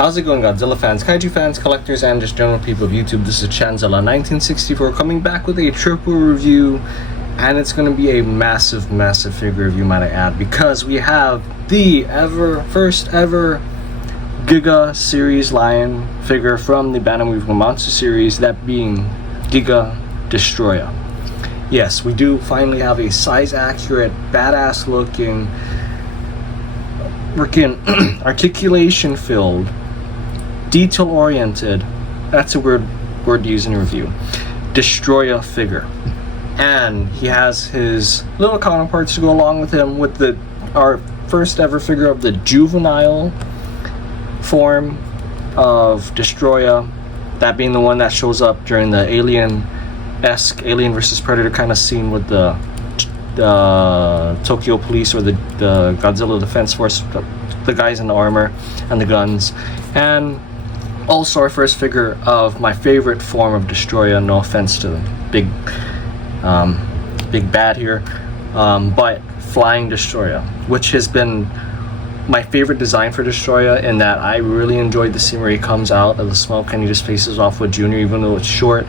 How's it going, Godzilla fans, kaiju fans, collectors, and just general people of YouTube? This is Chanzilla 1964 coming back with a triple review, and it's going to be a massive figure review, might I add, because we have the first ever Giga series lion figure from the Bandai Monster series, that being Giga Destroyah. Yes, we do finally have a size accurate, badass looking, freaking articulation filled, detail oriented, that's a word to use in a review, Destroyah figure. And he has his little counterparts to go along with him, with our first ever figure of the juvenile form of Destroyah, that being the one that shows up during the Alien-esque Alien versus Predator kind of scene with the Tokyo Police, or the Godzilla Defense Force, the guys in the armor and the guns. And also our first figure of my favorite form of Destroyah, no offense to the big bad here, but Flying Destroyah, which has been my favorite design for Destroyah, in that I really enjoyed the scene where he comes out of the smoke and he just faces off with Junior. Even though it's short,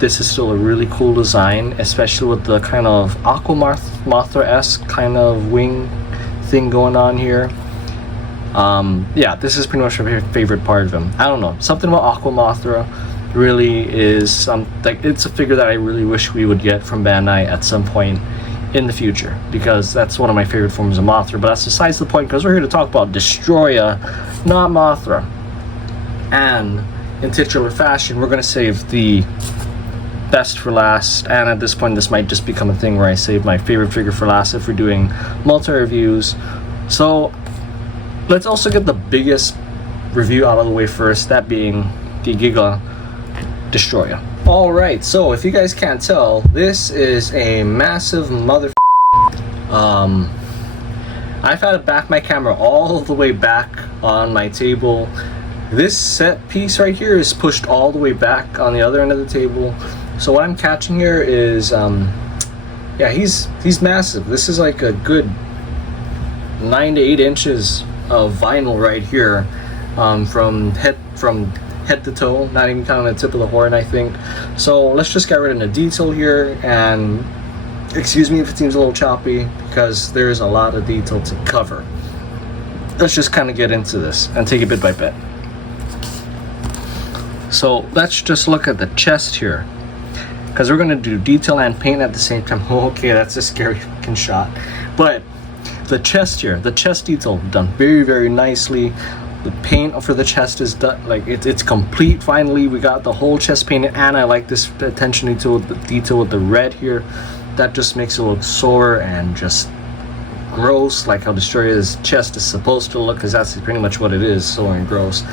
this is still a really cool design, especially with the kind of Mothra-esque kind of wing thing going on here. Yeah, this is pretty much my favorite part of him. I don't know, something about Mothra really is like, it's a figure that I really wish we would get from Bandai at some point in the future, because that's one of my favorite forms of Mothra. But that's besides the point, because we're here to talk about Destroyah, not Mothra. And in titular fashion, we're going to save the best for last, and at this point this might just become a thing where I save my favorite figure for last if we're doing multi-reviews. So let's also get the biggest review out of the way first, that being the Giga Destroyah. Alright, so if you guys can't tell, this is a massive mother. I've had to back my camera all the way back on my table. This set piece right here is pushed all the way back on the other end of the table. So what I'm catching here is, yeah, he's massive. This is like a good 9 to 8 inches of vinyl right here, from head to toe, not even counting the tip of the horn, I think. So let's just get right into detail here, and excuse me if it seems a little choppy, because there's a lot of detail to cover. Let's just kind of get into this and take it bit by bit. So let's just look at the chest here, because we're going to do detail and paint at the same time. Okay, that's a scary fucking shot. But the chest here, the chest detail done very nicely. The paint for the chest is done, like it's complete. Finally, we got the whole chest painted, and I like this attention to the detail with the red here. That just makes it look sore and just gross, like how Destroyah's chest is supposed to look, because that's pretty much what it is, sore and gross.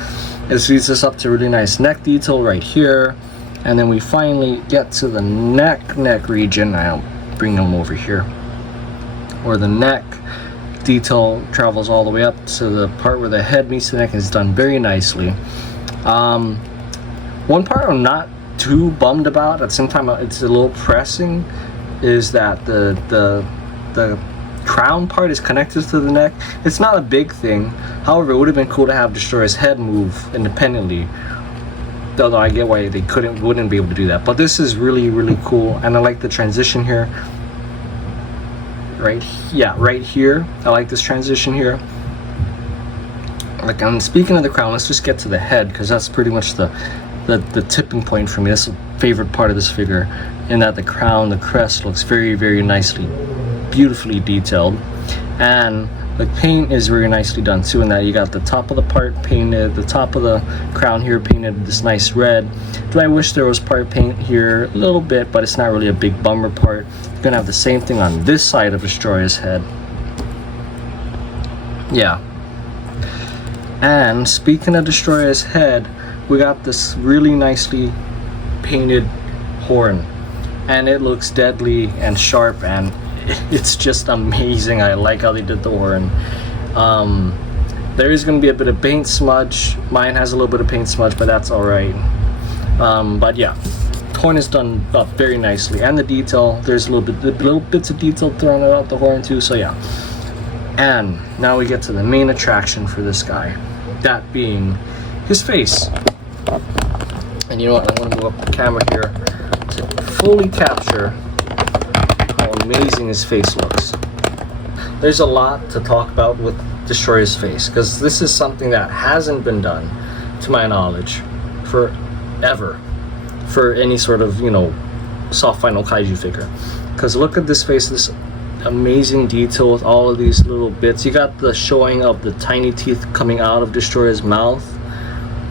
This leads us up to really nice neck detail right here, and then we finally get to the neck region. I'll bring them over here, where the neck detail travels all the way up to the part where the head meets the neck, is done very nicely. One part I'm not too bummed about, at the same time it's a little pressing, is that the crown part is connected to the neck. It's not a big thing, however it would have been cool to have Destroyah's head move independently, although I get why they wouldn't be able to do that. But this is really cool, and I like the transition here. Right here, I like this transition here. Like, I'm speaking of the crown, let's just get to the head, because that's pretty much the tipping point for me. That's the favorite part of this figure, in that the crown, the crest looks very nicely, beautifully detailed, and the paint is very nicely done too, in that you got the top of the part painted, the top of the crown here painted this nice red. Do I wish there was part paint here? A little bit, but it's not really a big bummer part. You're gonna have the same thing on this side of Destroyah's head. Yeah. And speaking of Destroyah's head, we got this really nicely painted horn, and it looks deadly and sharp, and it's just amazing. I like how they did the horn. There is going to be a bit of paint smudge. Mine has a little bit of paint smudge, but that's alright. But yeah, the horn is done up very nicely, and the detail, there's little bits of detail thrown out the horn too, so yeah. And now we get to the main attraction for this guy, that being his face. And you know what, I'm going to move up the camera here to fully capture how amazing his face looks. There's a lot to talk about with Destroyah's face, because this is something that hasn't been done, to my knowledge, forever, for any sort of, you know, soft final kaiju figure. Because look at this face, this amazing detail with all of these little bits. You got the showing of the tiny teeth coming out of Destroyah's mouth,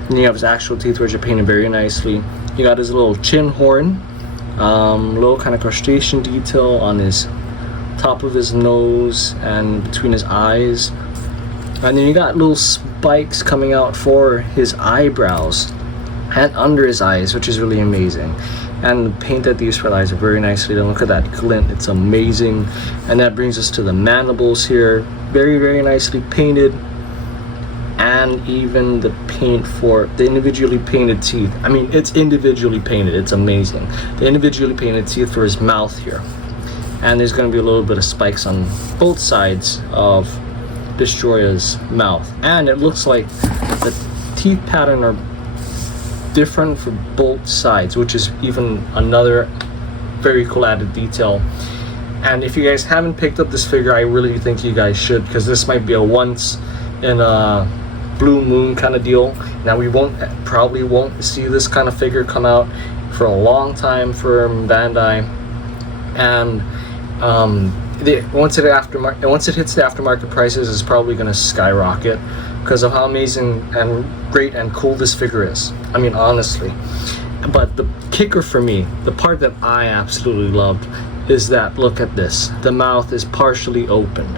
and you have his actual teeth, which are painted very nicely. You got his little chin horn, little kind of crustacean detail on his top of his nose and between his eyes. And then you got little spikes coming out for his eyebrows and under his eyes, which is really amazing. And the paint that they use for the eyes are very nicely done. Look at that glint, it's amazing. And that brings us to the mandibles here, very, very nicely painted. And even the paint for the individually painted teeth. I mean, it's individually painted, it's amazing. The individually painted teeth for his mouth here. And there's going to be a little bit of spikes on both sides of Destroyah's mouth, and it looks like the teeth pattern are different for both sides, which is even another very cool added detail. And if you guys haven't picked up this figure, I really think you guys should, because this might be a once in a blue moon kind of deal. Now we probably won't see this kind of figure come out for a long time from Bandai, and once it hits the aftermarket prices, it's probably going to skyrocket because of how amazing and great and cool this figure is. I mean, honestly. But the kicker for me, the part that I absolutely loved, is that, look at this, the mouth is partially opened.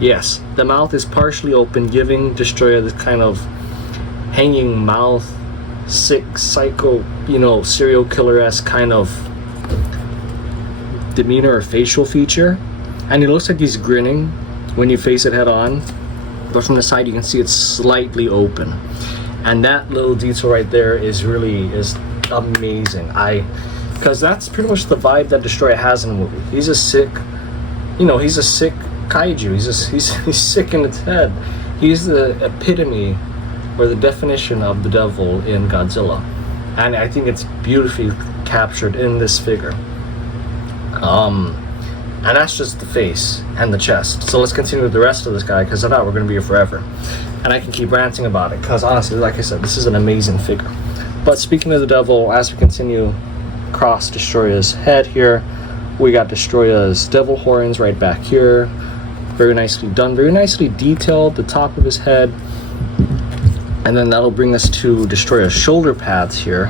Yes, the mouth is partially open, giving Destroyah this kind of hanging mouth, sick, psycho, you know, serial killer-esque kind of demeanor or facial feature. And it looks like he's grinning when you face it head on, but from the side you can see it's slightly open. And that little detail right there is amazing. Because that's pretty much the vibe that Destroyah has in the movie. He's a sick, you know, he's a sick kaiju. He's sick in its head. He's the epitome or the definition of the devil in Godzilla. And I think it's beautifully captured in this figure. And that's just the face and the chest. So let's continue with the rest of this guy, because if not, we're going to be here forever. And I can keep ranting about it, because honestly, like I said, this is an amazing figure. But speaking of the devil, as we continue across Destroyah's head here, we got Destroyah's devil horns right back here. Very nicely done, very nicely detailed, the top of his head. And then that'll bring us to Destroyah's shoulder pads here,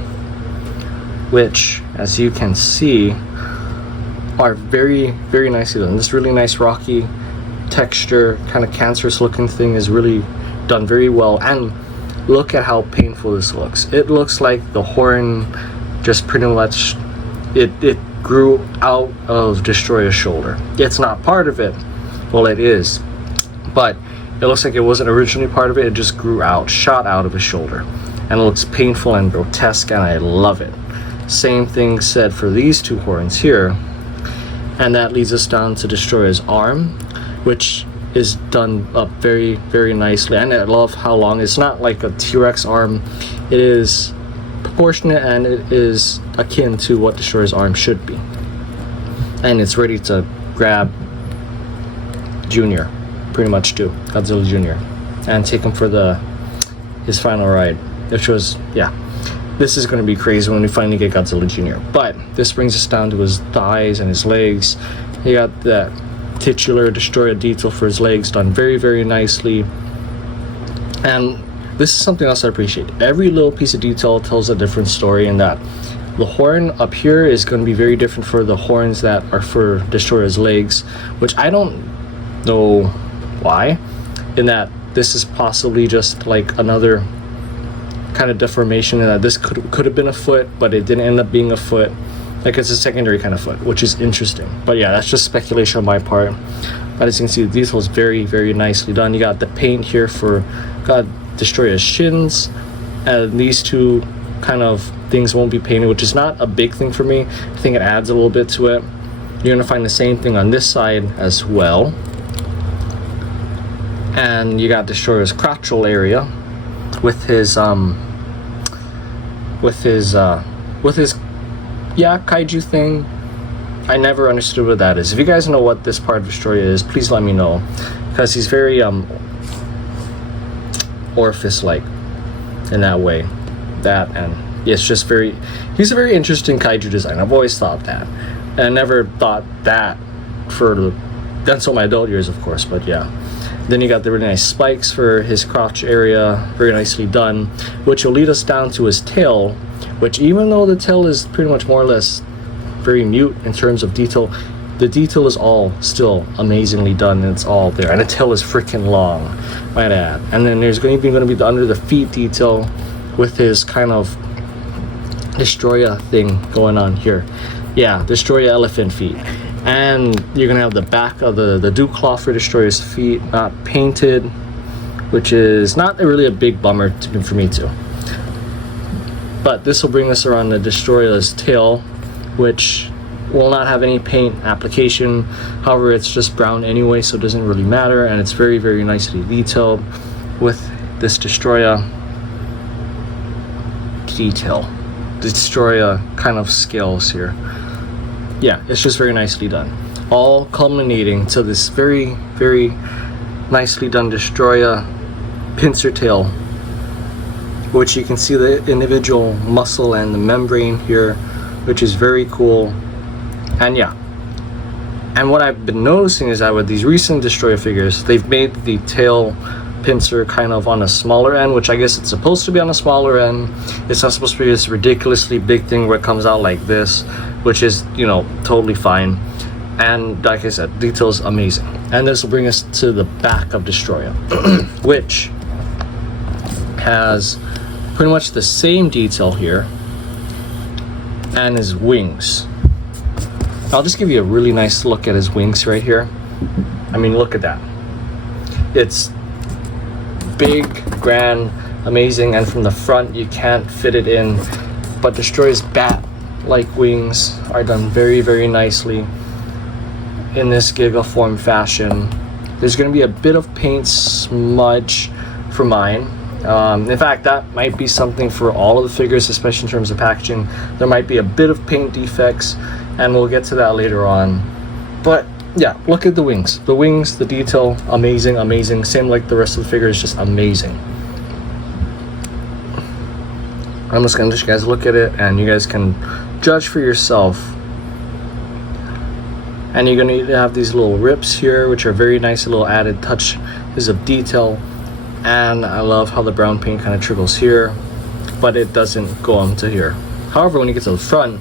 which, as you can see, are very, very nicely done. This really nice rocky texture, kind of cancerous looking thing is really done very well. And look at how painful this looks. It looks like the horn just pretty much, it grew out of Destroyah's shoulder. It's not part of it. Well, it is. But it looks like it wasn't originally part of it. It just grew out, shot out of his shoulder. And it looks painful and grotesque, and I love it. Same thing said for these two horns here. And that leads us down to Destroyah's arm, which is done up very, very nicely. And I love how long, it's not like a T-Rex arm. It is proportionate, and it is akin to what Destroyah's arm should be. And it's ready to grab Junior, pretty much too, Godzilla Jr., and take him for his final ride, which was, yeah. This is going to be crazy when we finally get Godzilla Jr. But this brings us down to his thighs and his legs. You got that titular Destroyah detail for his legs done very, very nicely. And this is something else I appreciate. Every little piece of detail tells a different story, in that the horn up here is going to be very different for the horns that are for Destroyah's legs, which I don't know why, in that this is possibly just like another kind of deformation, and that this could have been a foot, but it didn't end up being a foot. Like, it's a secondary kind of foot, which is interesting. But yeah, that's just speculation on my part. But as you can see, the detail is very, very nicely done. You got the paint here for Destroyah's shins, and these two kind of things won't be painted, which is not a big thing for me. I think it adds a little bit to it. You're gonna find the same thing on this side as well. And you got Destroyah's crotchal area, with his kaiju thing. I never understood what that is. If you guys know what this part of Destroyah is, please let me know, because he's very Orifice-like in that way. That, and it's just he's a very interesting kaiju design. I've always thought that, and I never thought that until my adult years, of course. But yeah, then you got the really nice spikes for his crotch area, very nicely done, which will lead us down to his tail, which, even though the tail is pretty much more or less very mute in terms of detail, the detail is all still amazingly done, and it's all there, and the tail is freaking long, might add. And then there's even going to be the under the feet detail with his kind of Destroyah thing going on here. Yeah, Destroyah elephant feet. And you're gonna have the back of the dew cloth for Destroyah's feet not painted, which is not really a big bummer for me too. But this will bring us around to Destroyah's tail, which will not have any paint application. However, it's just brown anyway, so it doesn't really matter, and it's very, very nicely detailed with this Destroyah detail, Destroyah kind of scales here. Yeah, it's just very nicely done, all culminating to this very, very nicely done Destroyah pincer tail, which you can see the individual muscle and the membrane here, which is very cool. And yeah, and what I've been noticing is that with these recent Destroyah figures, they've made the tail pincer kind of on a smaller end, which I guess it's supposed to be on a smaller end. It's not supposed to be this ridiculously big thing where it comes out like this, which is, you know, totally fine. And like I said, detail's amazing. And this will bring us to the back of Destroyah, which has pretty much the same detail here, and his wings. I'll just give you a really nice look at his wings right here. I mean, look at that. It's big, grand, amazing, and from the front you can't fit it in, but Destroyah's bat-like wings are done very, very nicely in this gigaform fashion. There's going to be a bit of paint smudge for mine. In fact, that might be something for all of the figures, especially in terms of packaging. There might be a bit of paint defects, and we'll get to that later on. But yeah, look at the wings. The wings, the detail, amazing, amazing. Same like the rest of the figure is just amazing. I'm just gonna let you guys look at it, and you guys can judge for yourself. And you're gonna have these little rips here, which are very nice, little added touches of detail. And I love how the brown paint kind of trickles here, but it doesn't go on to here. However, when you get to the front,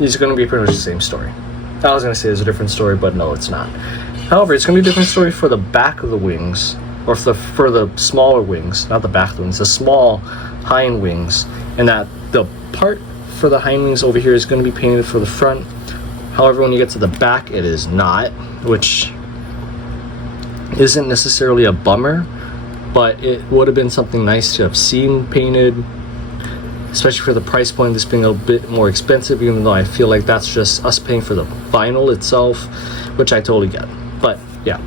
it's gonna be pretty much the same story. I was going to say it's a different story, but no, it's not. However, it's going to be a different story for the back of the wings, or for the smaller wings, not the back of the wings, the small hind wings, and that the part for the hind wings over here is going to be painted for the front. However, when you get to the back, it is not, which isn't necessarily a bummer, but it would have been something nice to have seen painted, especially for the price point, this being a bit more expensive, even though I feel like that's just us paying for the vinyl itself, which I totally get. But yeah,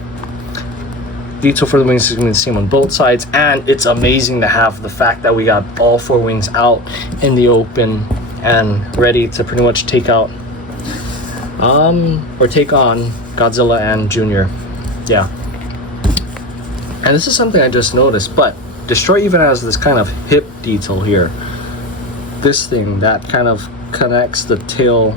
detail for the wings is going to be the same on both sides, and it's amazing to have the fact that we got all four wings out in the open and ready to pretty much take out or take on Godzilla and Junior. Yeah, and this is something I just noticed, but Destroyah even has this kind of hip detail here. This thing that kind of connects the tail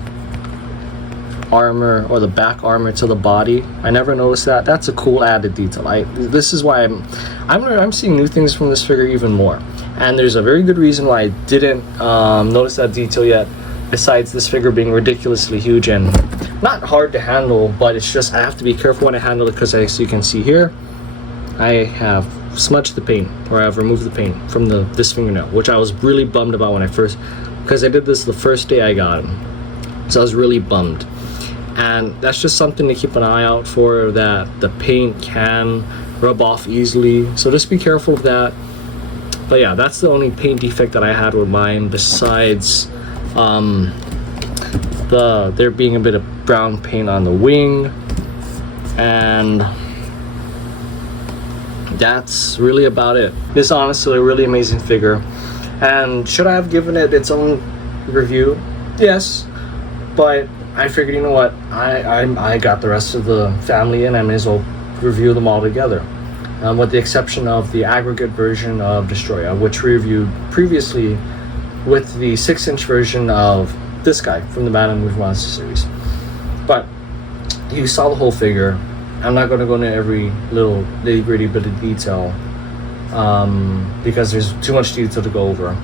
armor or the back armor to the body. I never noticed that. That's a cool added detail. This is why I'm seeing new things from this figure even more. And there's a very good reason why I didn't notice that detail yet, besides this figure being ridiculously huge and not hard to handle, but it's just I have to be careful when I handle it, because as you can see here, I have smudged the paint, or I've removed the paint from this fingernail, which I was really bummed about when I first, because I did this the first day I got him, so I was really bummed. And that's just something to keep an eye out for, that the paint can rub off easily, so just be careful of that. But yeah, that's the only paint defect that I had with mine, besides there being a bit of brown paint on the wing. And that's really about it. It's honestly a really amazing figure. And should I have given it its own review? Yes, but I figured, you know what, I got the rest of the family and I may as well review them all together, with the exception of the aggregate version of Destroyah, which we reviewed previously with the 6-inch version of this guy from the Bandai Movie Monster series. But you saw the whole figure. I'm not going to go into every little nitty-gritty bit of detail, because there's too much detail to go over.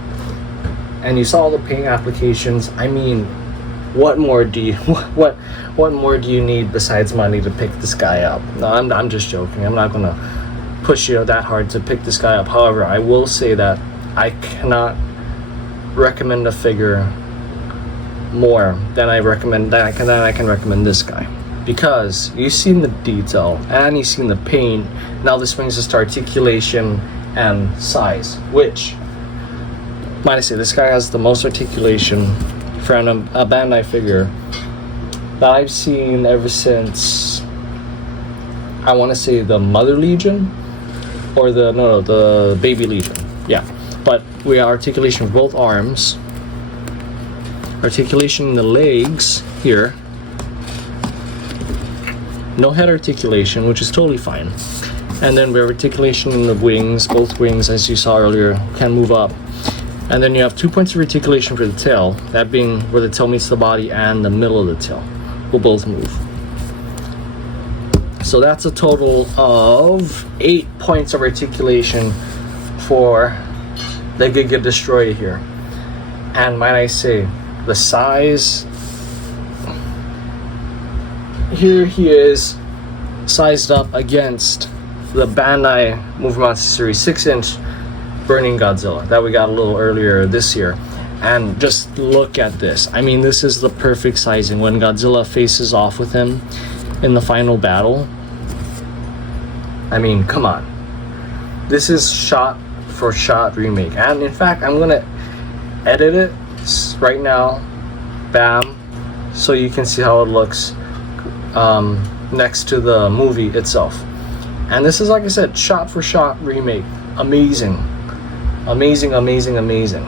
And you saw all the paint applications. I mean, what more do you what more do you need besides money to pick this guy up? No, I'm just joking. I'm not gonna push you that hard to pick this guy up. However, I will say that I cannot recommend a figure more than I can recommend this guy, because you've seen the detail and you've seen the paint. Now this brings us to articulation and size, which, might I say, this guy has the most articulation for a Bandai figure that I've seen ever since, I want to say, the Mother Legion, or the Baby Legion. Yeah, but we have articulation for both arms, articulation in the legs here, no head articulation, which is totally fine, and then we have articulation in the wings. Both wings, as you saw earlier, can move up. And then you have 2 points of articulation for the tail, that being where the tail meets the body and the middle of the tail will both move. So that's a total of 8 points of articulation for the Giga Destroyah here. And might I say, the size, here he is sized up against the Bandai Movie Monster Series 6-inch Burning Godzilla that we got a little earlier this year. And just look at this. I mean, this is the perfect sizing. When Godzilla faces off with him in the final battle, I mean, come on. This is shot for shot remake. And in fact, I'm gonna edit it right now, bam, so you can see how it looks next to the movie itself. And this is, like I said, shot for shot remake. Amazing. Amazing, amazing, amazing.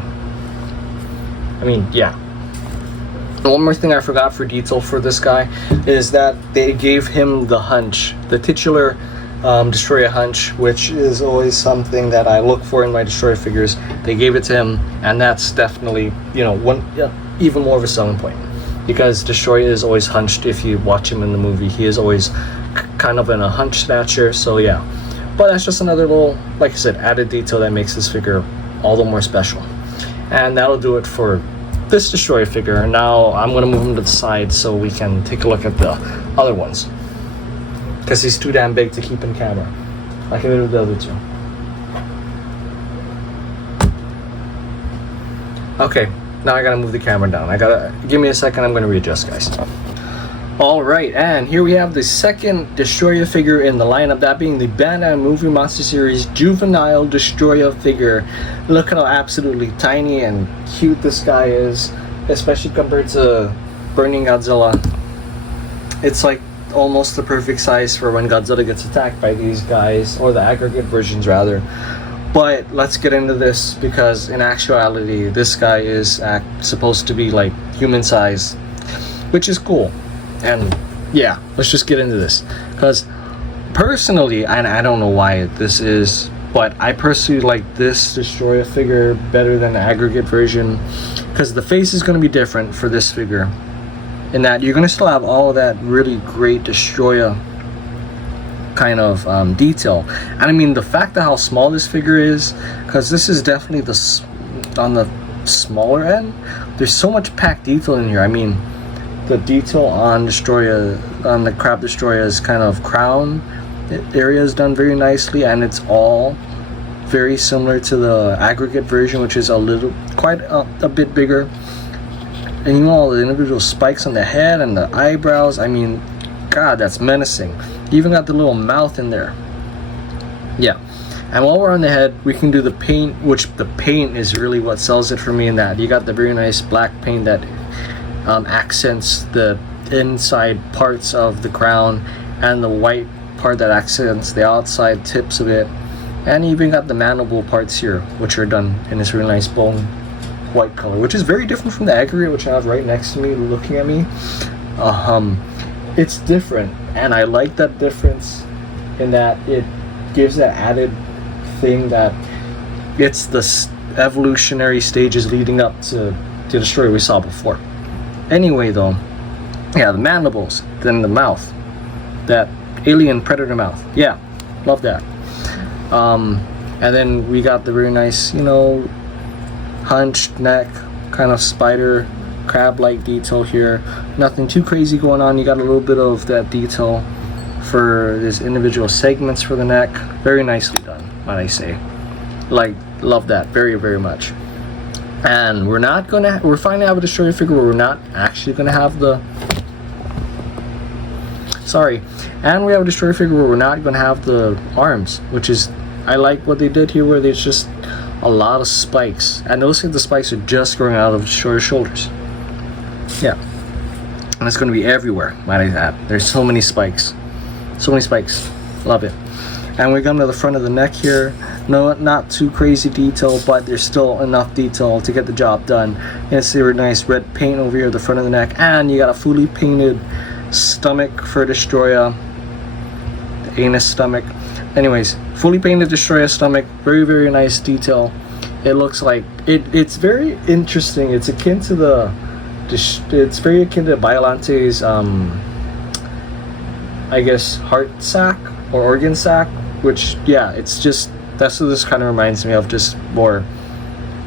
I mean, yeah. One more thing I forgot for detail for this guy is that they gave him the hunch, the titular Destroyah hunch, which is always something that I look for in my Destroyah figures. They gave it to him, and that's definitely, you know, even more of a selling point, because Destroyah is always hunched. If you watch him in the movie, he is always kind of in a hunch stature. So yeah. But that's just another little, like I said, added detail that makes this figure all the more special. And that'll do it for this Destroyah figure. Now I'm going to move him to the side so we can take a look at the other ones, because he's too damn big to keep in camera, like I did with the other two. Okay, now I gotta move the camera down. Give me a second, I'm gonna readjust, guys. Alright, and here we have the second Destroyah figure in the lineup, that being the Bandai Movie Monster Series Juvenile Destroyah figure. Look at how absolutely tiny and cute this guy is, especially compared to Burning Godzilla. It's like almost the perfect size for when Godzilla gets attacked by these guys, or the aggregate versions rather. But let's get into this, because in actuality this guy is supposed to be like human size, which is cool. And yeah, let's just get into this, because personally, and I don't know why this is, but I personally like this Destroyah figure better than the aggregate version, because the face is going to be different for this figure, in that you're going to still have all of that really great Destroyah kind of detail. And I mean, the fact that how small this figure is, because this is definitely on the smaller end, there's so much packed detail in here. I mean, the detail on Destroyah, on the Crab Destroyah's kind of crown area is done very nicely, and it's all very similar to the aggregate version, which is quite a bit bigger. And you know, all the individual spikes on the head and the eyebrows, I mean, God, that's menacing. You even got the little mouth in there. Yeah. And while we're on the head, we can do the paint, which the paint is really what sells it for me, in that you got the very nice black paint that accents the inside parts of the crown, and the white part that accents the outside tips of it. And you even got the mandible parts here, which are done in this really nice bone white color, which is very different from the aggregate, which I have right next to me looking at me. It's different, and I like that difference in that it gives that added thing that it's the evolutionary stages leading up to the Destroyer we saw before. Anyway, though, yeah, the mandibles, then the mouth, that alien predator mouth. Yeah, love that. And then we got the very nice, you know, hunched neck, kind of spider crab-like detail here. Nothing too crazy going on. You got a little bit of that detail for these individual segments for the neck. Very nicely done, might I say. Like, love that very, very much. And we're finally have a Destroyer figure where we're not actually gonna have the and we have a Destroyer figure where we're not gonna have the arms, which is, I like what they did here, where there's just a lot of spikes, and those the spikes are just growing out of Destroyer's shoulders. Yeah, and it's going to be everywhere, might I add. There's so many spikes, love it. And we come to the front of the neck here. No, not too crazy detail, but there's still enough detail to get the job done. And it's a nice red paint over here at the front of the neck, and you got a fully painted stomach for Destroyah, the anus stomach. Anyways, fully painted Destroyah stomach, very, very nice detail. It looks like it's very interesting. It's akin to it's very akin to Biolante's I guess heart sac or organ sac, which, yeah, it's just, that's what this kind of reminds me of, just more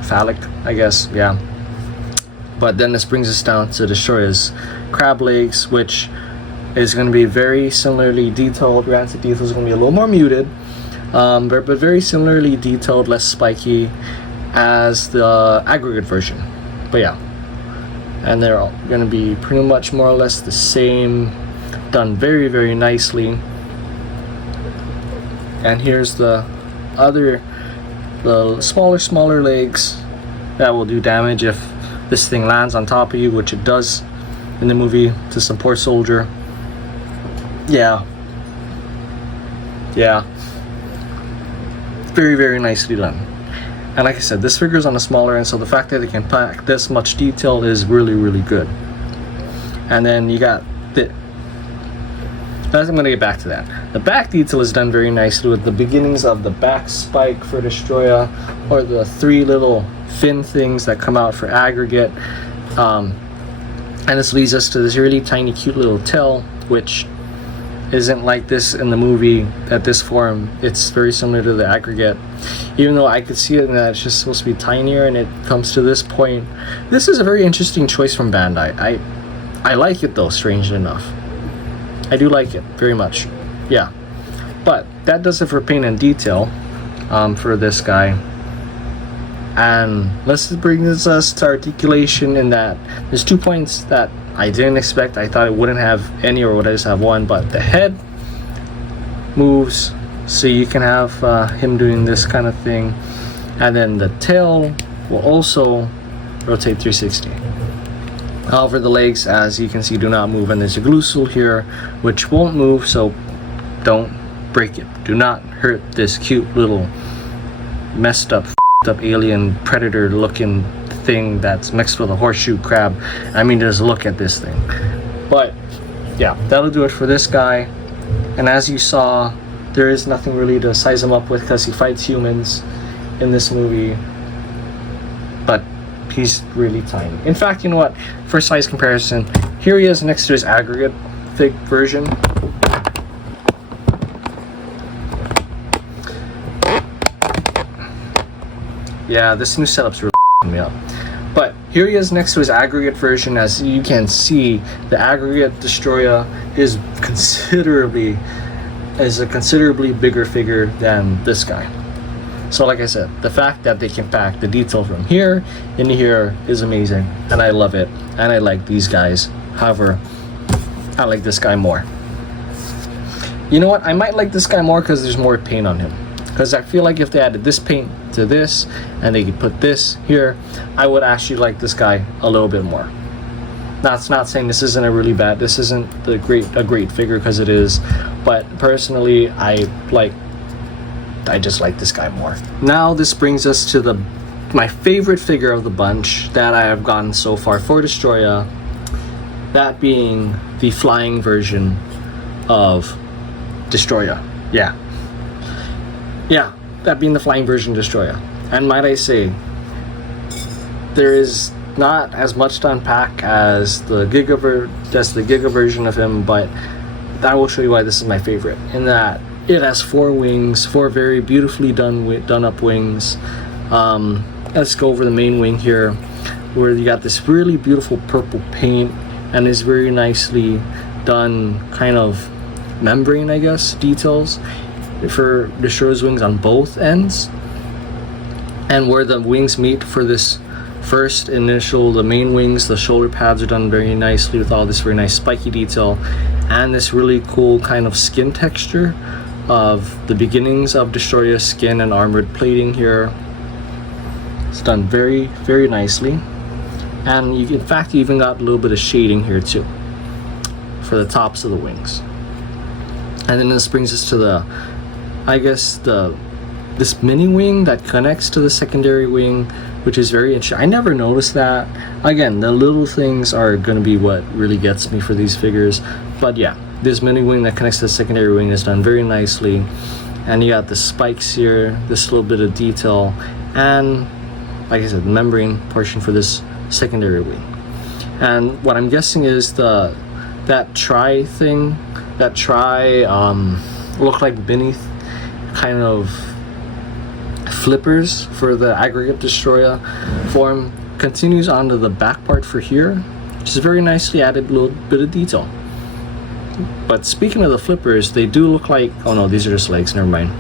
phallic, I guess. Yeah. But then this brings us down to Destroyah's crab legs, which is going to be very similarly detailed. Granted, detail is going to be a little more muted, but very similarly detailed, less spiky as the aggregate version. But yeah, and they're all going to be pretty much more or less the same, done very, very nicely. And here's the smaller legs that will do damage if this thing lands on top of you, which it does in the movie to some poor soldier. Yeah, very, very nicely done. And like I said, this figure is on the smaller end, so the fact that they can pack this much detail is really, really good. And then you got I'm going to get back to that. The back detail is done very nicely with the beginnings of the back spike for Destroyah, or the 3 little fin things that come out for aggregate. And this leads us to this really tiny, cute little tail, which isn't like this in the movie at this form. It's very similar to the aggregate, even though I could see it and that it's just supposed to be tinier, and it comes to this point. This is a very interesting choice from Bandai. I like it though, strangely enough. I do like it very much. Yeah, but that does it for paint and detail for this guy. And let's bring us to articulation, in that there's 2 points that I didn't expect. I thought it wouldn't have any, or would I just have one, but the head moves, so you can have him doing this kind of thing, and then the tail will also rotate 360. However, the legs, as you can see, do not move, and there's a glue seal here which won't move, so don't break it. Do not hurt this cute little messed up alien predator looking thing that's mixed with a horseshoe crab. I mean, just look at this thing. But yeah, that'll do it for this guy. And as you saw, there is nothing really to size him up with, because he fights humans in this movie, but he's really tiny. In fact, you know what, for size comparison, here he is next to his aggregate fig version. Yeah, this new setup's really f***ing me up. But here he is next to his aggregate version. As you can see, the aggregate Destroyah is a considerably bigger figure than this guy. So like I said, the fact that they can pack the detail from here into here is amazing, and I love it, and I like these guys. However, I like this guy more. You know what, I might like this guy more because there's more paint on him. Because I feel like if they added this paint to this, and they could put this here, I would actually like this guy a little bit more. That's not saying this isn't this isn't a great figure, because it is. But personally, I like I just like this guy more. Now this brings us to my favorite figure of the bunch that I have gotten so far for Destroyah, that being the flying version of Destroyah. Yeah, that being the flying version of Destroyah. And might I say, there is not as much to unpack as the Giga version of him, but I will show you why this is my favorite. In that it has 4 wings, 4 very beautifully done up wings. Let's go over the main wing here, where you got this really beautiful purple paint and this very nicely done kind of membrane, I guess, details for Destroyah's wings on both ends. And where the wings meet for this first initial, the main wings, the shoulder pads are done very nicely with all this very nice spiky detail and this really cool kind of skin texture of the beginnings of Destroyah's skin and armored plating here. It's done very, very nicely. And you, in fact, you even got a little bit of shading here too for the tops of the wings. And then this brings us to this mini wing that connects to the secondary wing, which is very interesting. I never noticed that. Again, the little things are going to be what really gets me for these figures. But yeah, this mini wing that connects to the secondary wing is done very nicely. And you got the spikes here, this little bit of detail, and like I said, the membrane portion for this secondary wing. And what I'm guessing is that look like beneath kind of flippers for the aggregate Destroyah form continues onto the back part for here, which is very nicely added little bit of detail. But speaking of the flippers, they do look like, oh no, these are just legs, never mind.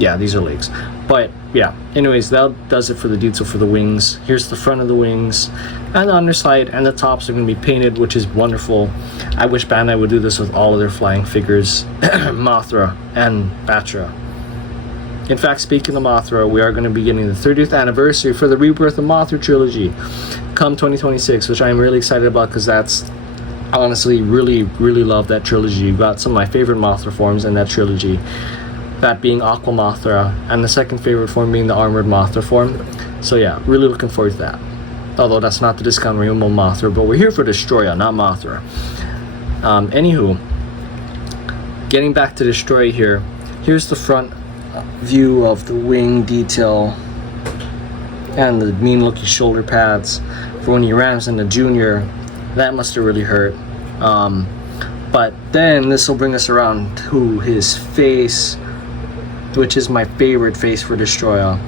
Yeah, these are legs. But yeah, anyways, that does it for the detail for the wings. Here's the front of the wings, and the underside and the tops are going to be painted, which is wonderful. I wish Bandai would do this with all of their flying figures, Mothra and Batra. In fact, speaking of Mothra, we are going to be getting the 30th anniversary for the Rebirth of Mothra trilogy come 2026, which I'm really excited about because that's honestly really love that trilogy. You've got some of my favorite Mothra forms in that trilogy, that being Aqua Mothra, and the second favorite form being the Armored Mothra form. So yeah, really looking forward to that. Although that's not the discount removable Mothra, but we're here for Destroyah, not Mothra. Anywho, getting back to Destroyah here, here's the front view of the wing detail and the mean looking shoulder pads for when he rams into Junior. That must have really hurt. But then this will bring us around to his face, which is my favorite face for Destroyah.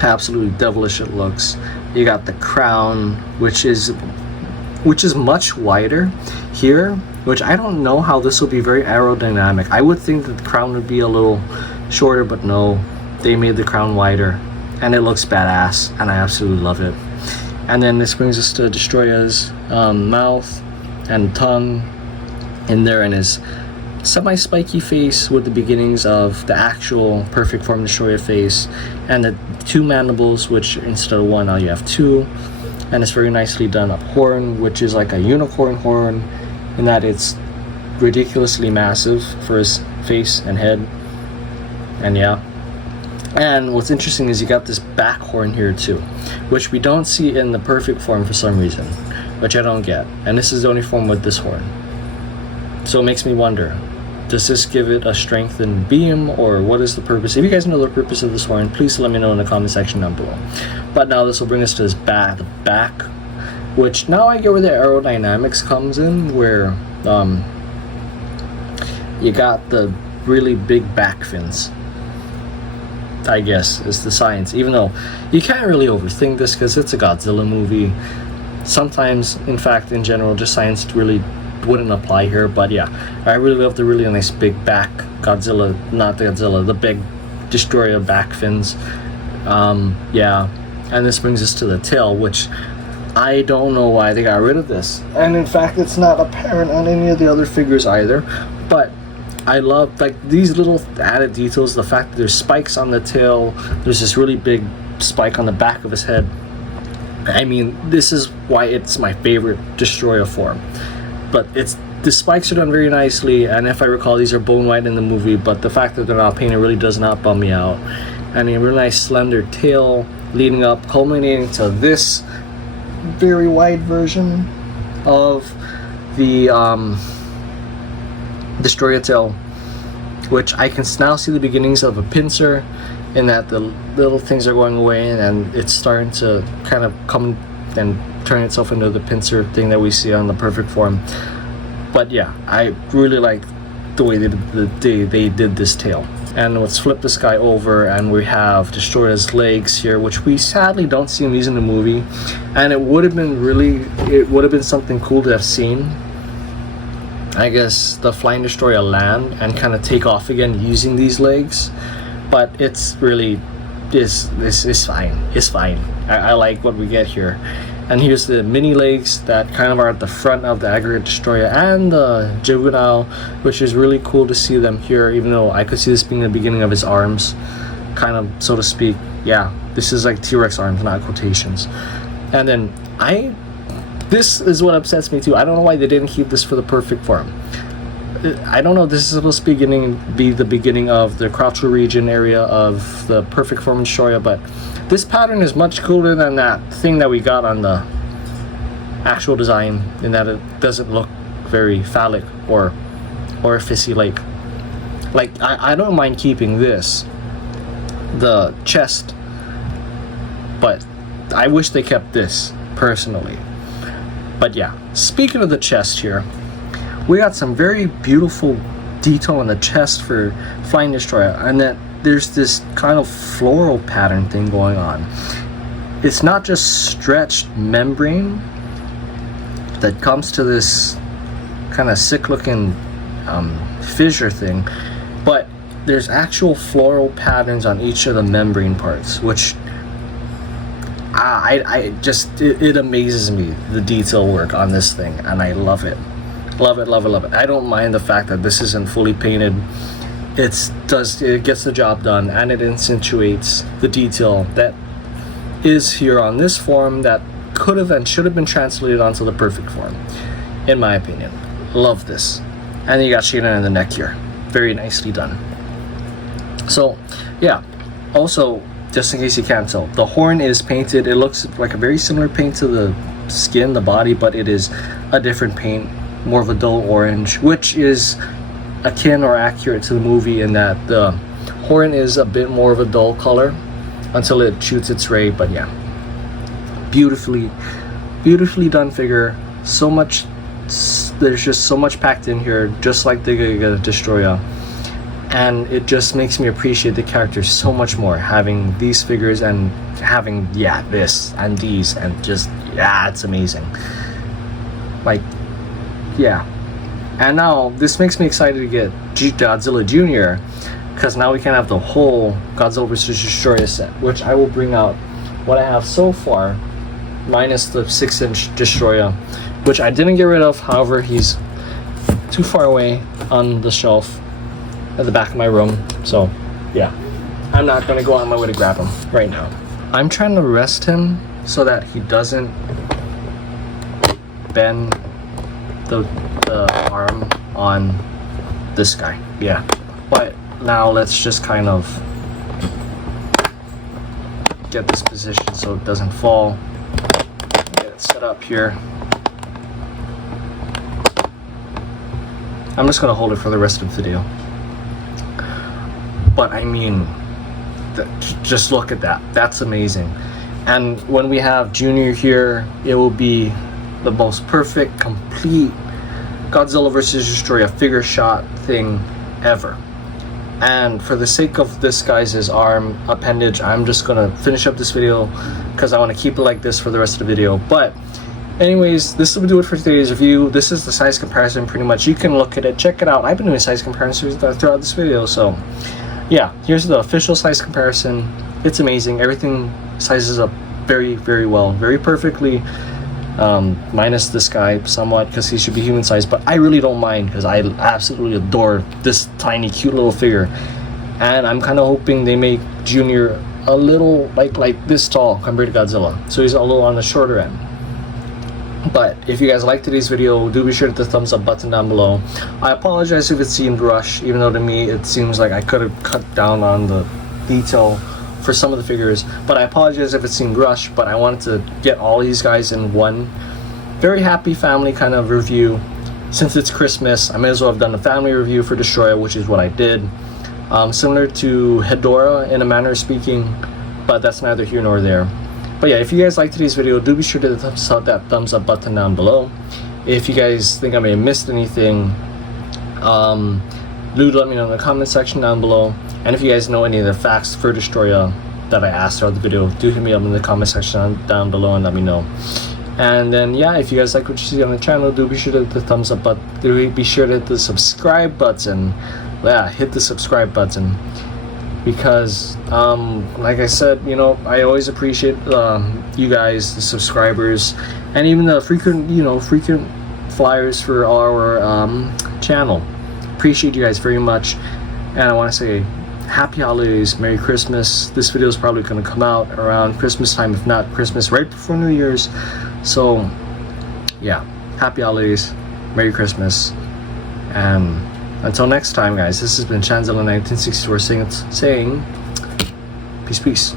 Absolutely devilish it looks. You got the crown, which is much wider here, which I don't know how this will be very aerodynamic. I would think that the crown would be a little shorter, but no, they made the crown wider and it looks badass and I absolutely love it. And then this brings us to Destroyah's mouth and tongue in there, and his semi-spiky face with the beginnings of the actual perfect form Destroyah face, and the 2 mandibles, which instead of 1 now you have 2, and it's very nicely done up horn, which is like a unicorn horn in that it's ridiculously massive for his face and head. And yeah, and what's interesting is you got this back horn here too, which we don't see in the perfect form for some reason, which I don't get, and this is the only form with this horn. So it makes me wonder, does this give it a strengthened beam, or what is the purpose? If you guys know the purpose of this horn, please let me know in the comment section down below. But now this will bring us to his back, the back, which now I get where the aerodynamics comes in, where you got the really big back fins, I guess is the science, even though you can't really overthink this because it's a Godzilla movie. Sometimes, in fact, in general, just science really wouldn't apply here. But yeah, I really love the really nice big back the big Destroyah back fins. Yeah, and this brings us to the tail, which I don't know why they got rid of this, and in fact it's not apparent on any of the other figures either. But I love like these little added details, the fact that there's spikes on the tail, there's this really big spike on the back of his head. I mean, this is why it's my favorite Destroyah form. But it's the spikes are done very nicely, and if I recall, these are bone white in the movie, but the fact that they're not painted really does not bum me out. And a really nice slender tail leading up, culminating to this very wide version of the Destroyah tail, which I can now see the beginnings of a pincer, in that the little things are going away and it's starting to kind of come and turn itself into the pincer thing that we see on the perfect form. But yeah, I really like the way they did this tail. And let's flip this guy over, and we have Destroyah's legs here, which we sadly don't see him using in the movie. And it would have been something cool to have seen, I guess, the Flying Destroyah land and kind of take off again using these legs. But it's really, this is fine. It's fine. I like what we get here. And here's the mini legs that kind of are at the front of the aggregate Destroyah and the Juvenile, which is really cool to see them here, even though I could see this being the beginning of his arms, kind of, so to speak. Yeah, this is like T-Rex arms, not quotations. And then this is what upsets me too. I don't know why they didn't keep this for the perfect form. I don't know if this is supposed to be the beginning of the Croucher region area of the perfect form Destroyah, but this pattern is much cooler than that thing that we got on the actual design, in that it doesn't look very phallic or orifice-like. Like, I don't mind keeping this, the chest, but I wish they kept this, personally. But yeah, speaking of the chest here, we got some very beautiful detail on the chest for Flying Destroyah, and that there's this kind of floral pattern thing going on. It's not just stretched membrane that comes to this kind of sick looking fissure thing, but there's actual floral patterns on each of the membrane parts, which it amazes me, the detail work on this thing, and I love it. Love it, love it, love it. I don't mind the fact that this isn't fully painted. It gets the job done, and it accentuates the detail that is here on this form that could have and should have been translated onto the perfect form, in my opinion. Love this. And then you got Shayna in the neck here. Very nicely done. So, yeah. Also, just in case you can't tell, the horn is painted. It looks like a very similar paint to the skin, the body, but it is a different paint, more of a dull orange, which is akin or accurate to the movie, in that the horn is a bit more of a dull color until it shoots its ray. But yeah, beautifully done figure. So much, there's just so much packed in here, just like the Destroyah, and it just makes me appreciate the characters so much more, having these figures and having this and these, and just it's amazing. Like, yeah. And now this makes me excited to get Godzilla Jr., because now we can have the whole Godzilla vs. Destroyah set, which I will bring out what I have so far, minus the 6-inch Destroyah, which I didn't get rid of. However, he's too far away on the shelf at the back of my room, so yeah, I'm not gonna go out of my way to grab him right now. I'm trying to rest him so that he doesn't bend the arm on this guy. Yeah, but now let's just kind of get this position so it doesn't fall. Get it set up here. I'm just gonna hold it for the rest of the video. But I mean, just look at that. That's amazing. And when we have Junior here, it will be the most perfect, complete Godzilla vs. Destroyah figure shot thing ever. And for the sake of this guy's arm appendage, I'm just gonna finish up this video because I want to keep it like this for the rest of the video. But anyways, this will do it for today's review. This is the size comparison pretty much. You can look at it, check it out. I've been doing size comparisons throughout this video, so yeah, here's the official size comparison. It's amazing. Everything sizes up very, very well, very perfectly. Minus this guy somewhat, because he should be human sized, but I really don't mind because I absolutely adore this tiny cute little figure. And I'm kind of hoping they make Junior a little like this tall compared to Godzilla, so he's a little on the shorter end. But if you guys like today's video, do be sure to hit the thumbs up button down below. I apologize if it seemed rushed, even though to me it seems like I could have cut down on the detail for some of the figures. But I apologize if it seemed rushed, but I wanted to get all these guys in one very happy family kind of review. Since it's Christmas, I may as well have done a family review for Destroyah, which is what I did. Similar to Hedorah in a manner of speaking, but that's neither here nor there. But yeah, if you guys like today's video, do be sure to hit that thumbs up button down below. If you guys think I may have missed anything, do let me know in the comment section down below. And if you guys know any of the facts for Destroyah that I asked throughout the video, do hit me up in the comment section down below and let me know. And then yeah, if you guys like what you see on the channel, do be sure to hit the thumbs up button. Do be sure to hit the subscribe button. Yeah, hit the subscribe button. Because like I said, you know, I always appreciate you guys, the subscribers, and even the frequent flyers for our channel. Appreciate you guys very much. And I want to say happy holidays, Merry Christmas. This video is probably going to come out around Christmas time, if not Christmas, right before New Year's. So yeah, happy holidays, Merry Christmas, and until next time, guys, this has been Chanzilla1964 saying peace, peace.